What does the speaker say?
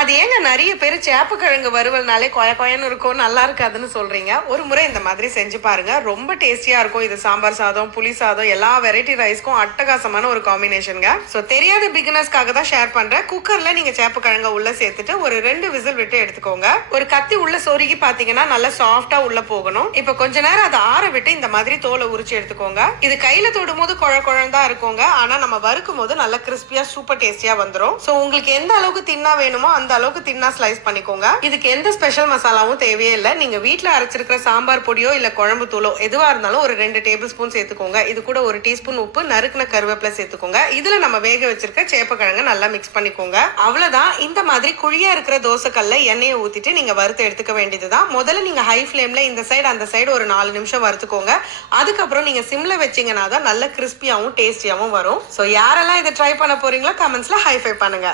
அது ஏங்க நிறைய பேர் சேப்பக்கிழங்கு வறுவல்னாலே கொய கொயன்னு இருக்கும் நல்லா இருக்காதுன்னு சொல்றீங்க. ஒரு முறை இந்த மாதிரி செஞ்சு பாருங்க. ரொம்ப டேஸ்டியா இருக்கும். இது சாம்பார் சாதம் புளி சாதம் எல்லா வெரைட்டி ரைஸ்க்கும் அட்டகாசமான ஒரு காம்பினேஷனுங்க ஸோ தெரியாத பிகினர்ஸ்க்காக தான் ஷேர் பண்றேன். குக்கர்ல நீங்க சேப்பக்கிழங்க உள்ள சேர்த்துட்டு ஒரு ரெண்டு விசில் விட்டு எடுத்துக்கோங்க. ஒரு கத்தி உள்ள சொருகி பாத்தீங்கன்னா நல்லா சாஃப்டா உள்ள போகணும். இப்போ கொஞ்ச நேரம் அதை ஆற விட்டு இந்த மாதிரி தோலை உரிச்சு எடுத்துக்கோங்க. இது கையில தொடும் போது குழ குழந்தா இருக்குங்க. ஆனா நம்ம வறுக்கும் போது நல்லா கிறிஸ்பியா சூப்பர் டேஸ்டியா வந்துடும் ஸோ உங்களுக்கு எந்த அளவுக்கு தின்னா வேணுமோ அந்த அளவுக்கு தின்னா ஸ்லைஸ் பண்ணிக்கோங்க. இதுக்கு எந்த ஸ்பெஷல் மசாலாவும் தேவையே இல்லை. நீங்க வீட்டில் அரைச்சிருக்கிற சாம்பார் பொடியோ இல்ல குழம்பு தூளோ எதுவா இருந்தாலும் ஒரு ரெண்டு டேபிள் ஸ்பூன் சேர்த்துக்கோங்க. இது கூட ஒரு டீஸ்பூன் உப்பு நறுக்குன கருவேப்பிலை சேர்த்துக்கோங்க. இதுல நம்ம வேக வச்சிருக்க சேப்பக்கிழங்க நல்லா மிக்ஸ் பண்ணிக்கோங்க. அவ்வளவுதான். இந்த மாதிரி குழியா இருக்கிற தோசைக்கல்ல எண்ணெயை ஊத்திட்டு நீங்க வறுத்து எடுத்துக்க வேண்டியதுதான். முதல்ல நீங்க ஹை ஃபிளேம்ல இந்த சைடு அந்த சைடு ஒரு நாலு நிமிஷம் வறுத்துக்கோங்க. அதுக்கப்புறம் நீங்க சிம்ல வச்சீங்கன்னா தான் நல்ல கிறிஸ்பியாவும் டேஸ்டியாவும் வரும். ஸோ யாரெல்லாம் இதை ட்ரை பண்ண போறீங்களோ கமெண்ட்ஸ்ல ஹைஃபை பண்ணுங்க.